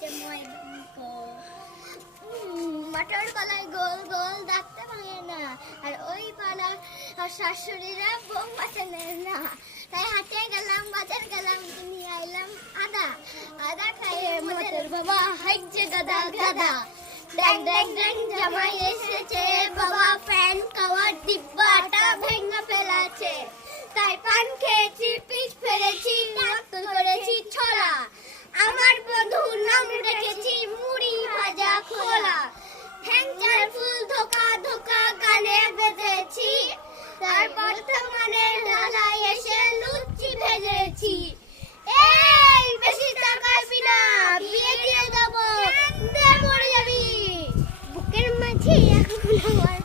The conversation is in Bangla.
হচ্ছে মটর কলাই গোল গোল দেখতে ভাঙে না, আর ওই পাড়ার শাশুড়িরা বৌমা চেনে না। তাই হাটে গেলাম, বাজার গেলাম, নিয়ে আইলাম আদা। আদা খাইয়ে মোদের বাবা হাইছে গাদা গাদা। ড্যাং ড্যাং ড্যাং জামাই এসেছে, বাবা ফ্যান খাওয়ার ডিব্বাটা ভেঙে ফেলাছে। তাই পান খেয়েছি, পিঠ ফেলেছি, রক্ত করেছি ছড়া। আমার বন্ধুর নাম রেখেছি মুড়ি ভাজা খোলা। হ্যাংচার ফুল ধোকা ধোকা গানে বেঁধেছি, তার বর্তমানে ডালায় এসে লুচি ভেজেছি। এই বেশি তাকাবি না, বিয়ে দিয়ে দেবো, দে মরে যাবি। বুকের মাঝে এখন আমার